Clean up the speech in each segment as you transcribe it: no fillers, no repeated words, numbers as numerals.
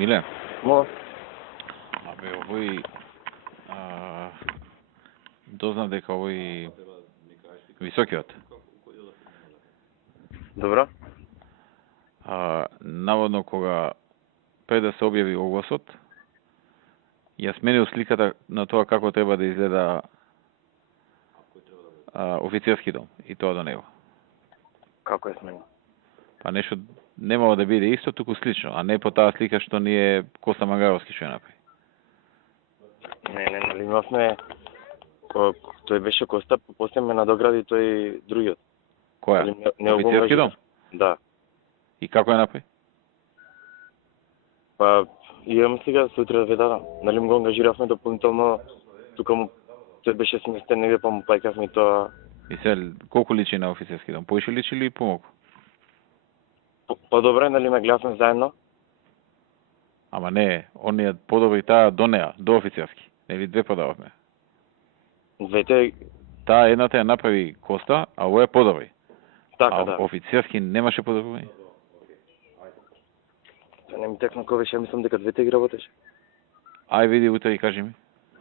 Миле? Мо. Абе, овој... дознав дека овој... високиот. Добро. Наводно кога пред да се објави огласот, ја сменил сликата на тоа како треба да изгледа офицерски дом и тоа до него. Како е сменил? Па нешто немало да биде исто, туку слично, а не по таа слика што ни е Коста Мангаровски што ја направи. Не, нали имавме... Тој беше Коста, после ме надогради тој другиот. Која? Офицерски дом? Да. И како ја направи? Па, имам сега сутре да ве дадам. Нали го ангажиравме дополнително, тука му тој беше сместен негде, па му плаќавме тоа. И се, колку личи на офицерски дом? Поише личи или помалку? По-добре, нали ме гледавме заедно? Ама не, оние подобри таа до неа, до офицерски. Нели две продававме. Двете... Таа едната ја направи Коста, а ова е подобри. Така, да. Офицерски немаше подобри. Не ми текна кој беше, мислам дека двете ги работеше. Ај види утре и кажи ми.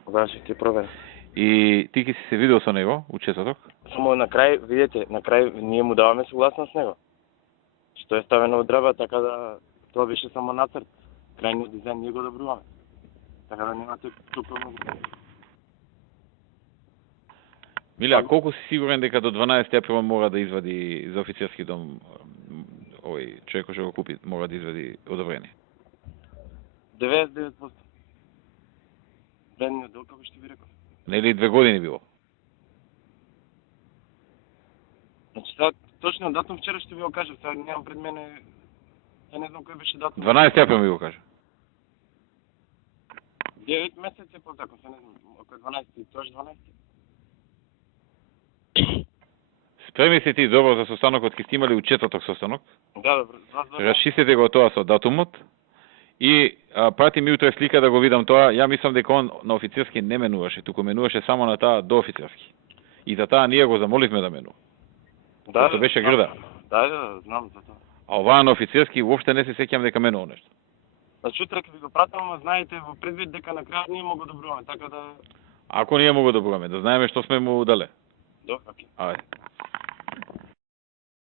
Важи, ќе проверам. И ти ќе си се видел со него у четврток? Само на крај, видите, на крај ние му даваме согласност с него. Што е ставено од древа, така да тоа беше само нацрт. Крајниот дизајн ние го одобруваме. Така да немате тука многу. Миле, колку си сигурен дека до 12 април мора да извади за офицерски дом овој човек што го купи, мора да извади одобрение? 99%. Бредниот дел, како што ви реков. Нели 2 години било? Значи, сега точно датум вчера што ви го кажав, сега немам пред мене, ја не знам кој беше датум. 12 април ми го кажа. 9 месеци по така, се не знам, околу 12, тоаш 12. Спреми се ти добро за состанокот, ке сте имали у четврток состанок. Да, добро. Расчистите го тоа со датумот и прати ми утре слика да го видам тоа. Ја мислам дека он на офицерски не менуваше, туку менуваше само на таа до офицерски. И за таа ние го замоливме да менува. Да, Тоа беше грда. Да, знам за тоа. А оваа на офицерски уопште не се сеќам дека менува нешто. Значи утре ќе ви го пратам, ама знаете во предвид дека на крај ние го добруваме, така да... Ако ние му го добруваме, да знаеме што сме му дале. Добро, окей. Ајде.